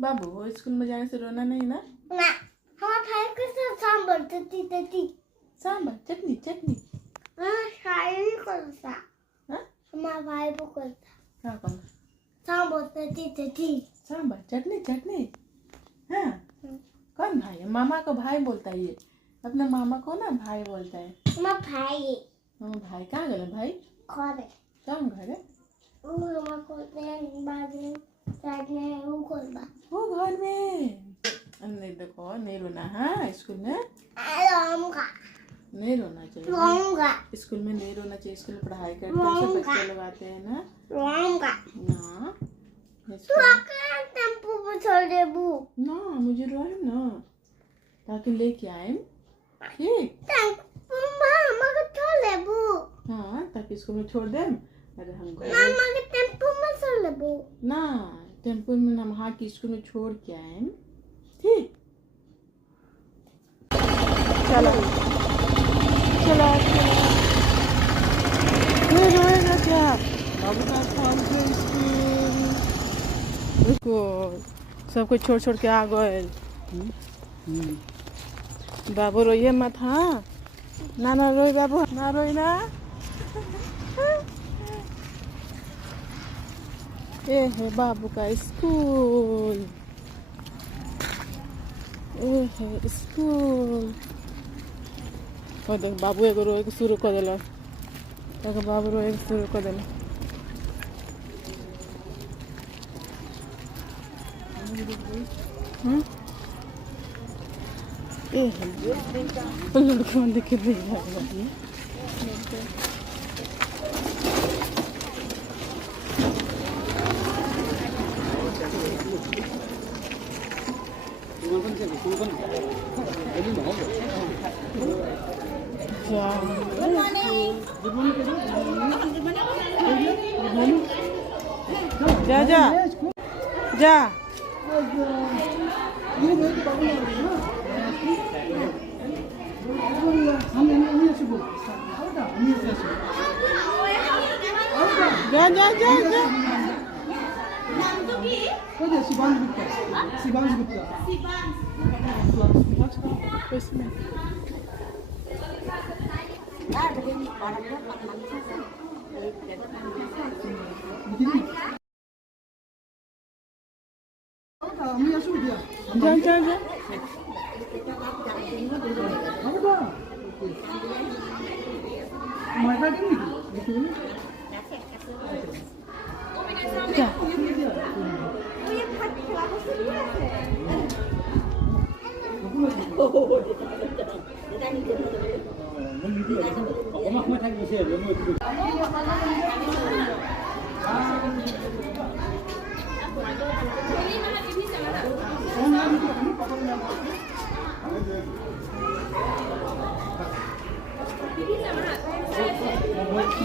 बाबू school में जाने से रोना नहीं ना? ना, हमारे भाई को सब सांबर चटनी सांबर चटनी चटनी शायरी कौन सा? हाँ हमारा भाई को कौन सा? हाँ कौन? सांबर चटनी सांबर चटनी चटनी हाँ कौन भाई है? मामा को भाई बोलता है ये, अपने मामा को ना भाई बोलता है। हमारा भाई भाई कहाँ गए भाई? घर है। कहाँ घर है? वो हमारे को बाद में साइड में वो कौन बा? वो घर में। नहीं देखो नहीं रोना है स्कूल में। रोऊंगा। नहीं रोना चाहिए। रोऊंगा। स्कूल में नहीं रोना चाहिए। स्कूल में पढ़ाई करते हैं सब बच्चे लोग आते हैं ना। रोऊंगा। ना तू आकर टेम्पो में छोड़ दे बू। ना मुझे रोए ना ताकि लेके आए ठीक। टेम्पो मामा को छोड़ दे बू। हाँ ताकि स्कूल में छोड़ दे। अरे हम मामा के टेम्पो में छोड़ दे बू। ना टेम्पो में हम हाँ की स्कूल में छोड़ के आए ठीक। चलो चलो ये रोएगा क्या? बाबू का काम से उसको सबको छोड़ छोड़ के आ गए। बाबू रोइए मत हाँ ना ना रोई बाबू ना रोई ना। ये है बाबू का स्कूल। ये है स्कूल। और देख बाबू एगो रोए के शुरू कर दिला। देखो बाबू रोए के शुरू कर दिला। ये है लड़का दिखे नहीं जा जा जा जा जा जा जा शिवांश गुप्ता जा जा जा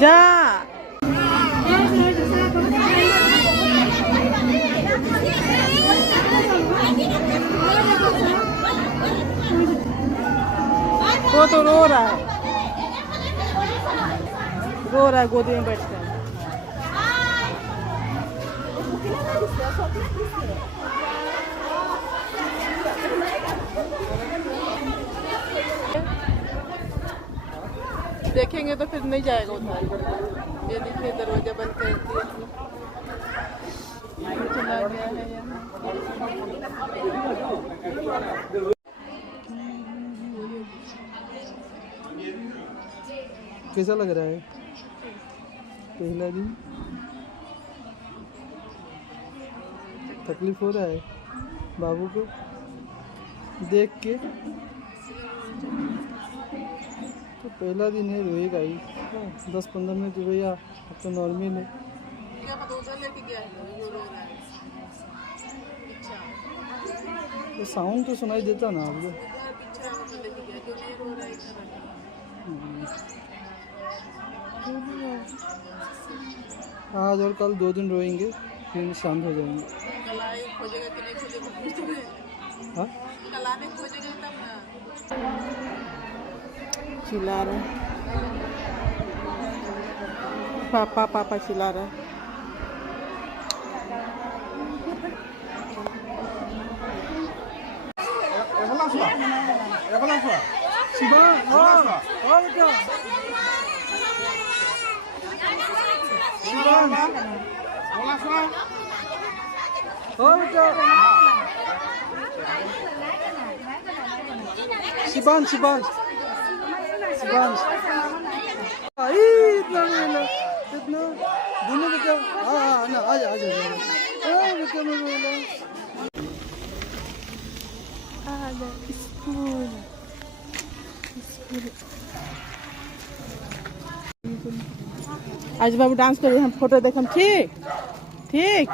जा वो तो रो रहा है गोदी में बैठ कर। देखेंगे तो फिर नहीं जाएगा उधर। ये देखिए दरवाजा बंद कर दिया चला गया है यहाँ। कैसा लग रहा है पहला दिन? तकलीफ हो रहा है बाबू को देख के? तो पहला दिन है रोएगा ही 10-15 मिनट रोया अब तो नॉर्मल है। तो साउंड तो सुनाई देता ना आपको? आज और कल 2 दिन रोएंगे फिर शांत हो जाएंगे। हाँ चिल्ला रहा पापा पापा चिल्ला रहा। शिवान हाँ बेटा शिवान हाँ बेटा शिवान शिवान शिवान इतना दोनों बेटा हाँ ना आजा आजा बेटा मैं बोला स्कूल आज बाबू डांस करिए हम फोटो देखम ठीक ठीक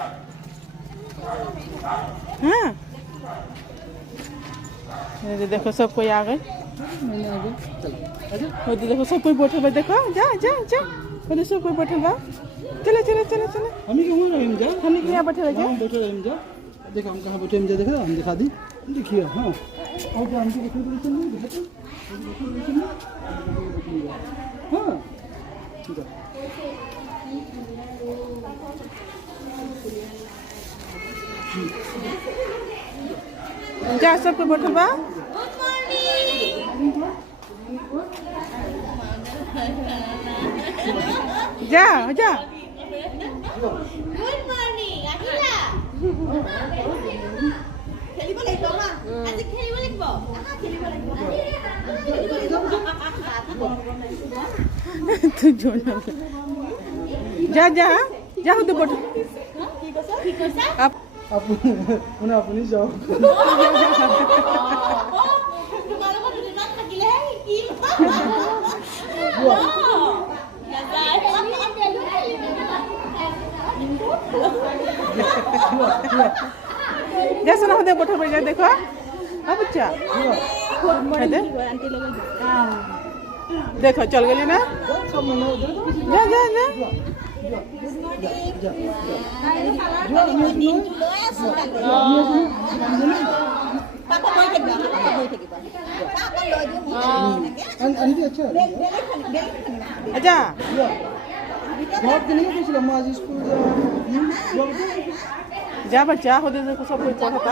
हाँ ये देखो सब कोई आ गए मैंने आगे चलो वो देखो सब कोई बैठे हुए देखो जा जा जा वो सब कोई बैठे हुआ चलो चलो चलो चलो हम ही कहाँ रहे जा हम यहाँ बैठे रहे हाँ बैठे रहे जा देखो हम कहाँ बैठे जा देखा हम दिखा दी देखिए हाँ और जो हमको देखो तो चल हाँ ठीक है जा सबको बैठे बा जा जा Good morning, Akila. খেলিব লাগিব মা আজি খেলিব লাগিব খেলিব লাগিব तू जो ना जा जा जा तो बैठ কি কৈছা आप उन्हें अपनी जाओ তোমালোকৰ দুজন থাকিলে কি जैसा ना होते बैठो बैठ देखो अब बच्चा देखो चल गई ना जा जा जा अच्छा बहुत दिन नहीं कुछ लम्बा आज स्कूल जा बच्चा होते देखो सब कोई पढ़ता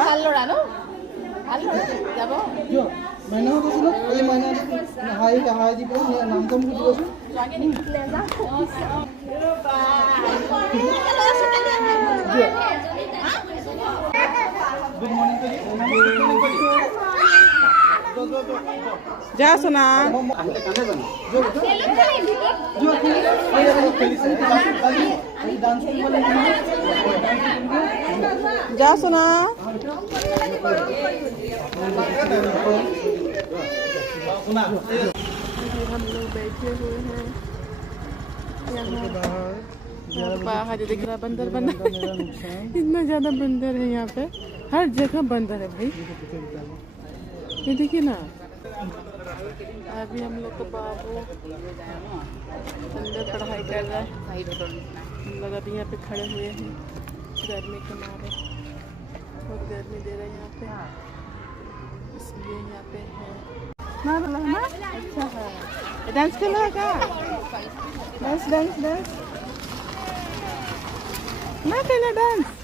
जो महीना होता है ना ये महीना हाई हाई दी पर नाम तो मुझे बोलो गुड मॉर्निंग जा सुना जा सुना हम लोग बैठे हुए हैं बाहर दिख रहा बंदर बंदर इतना ज्यादा बंदर है यहाँ पे हर जगह बंदर है भाई ये देखिए ना अभी हम लोग का बाबू अंदर पढ़ाई कर रहा है हम लोग अभी यहाँ पे खड़े हुए हैं गर्मी के मारे बहुत गर्मी दे रहा है यहाँ पे इसलिए यहाँ पे है ना अच्छा है डांस कर रहा है क्या डांस डांस डांस ना करना डांस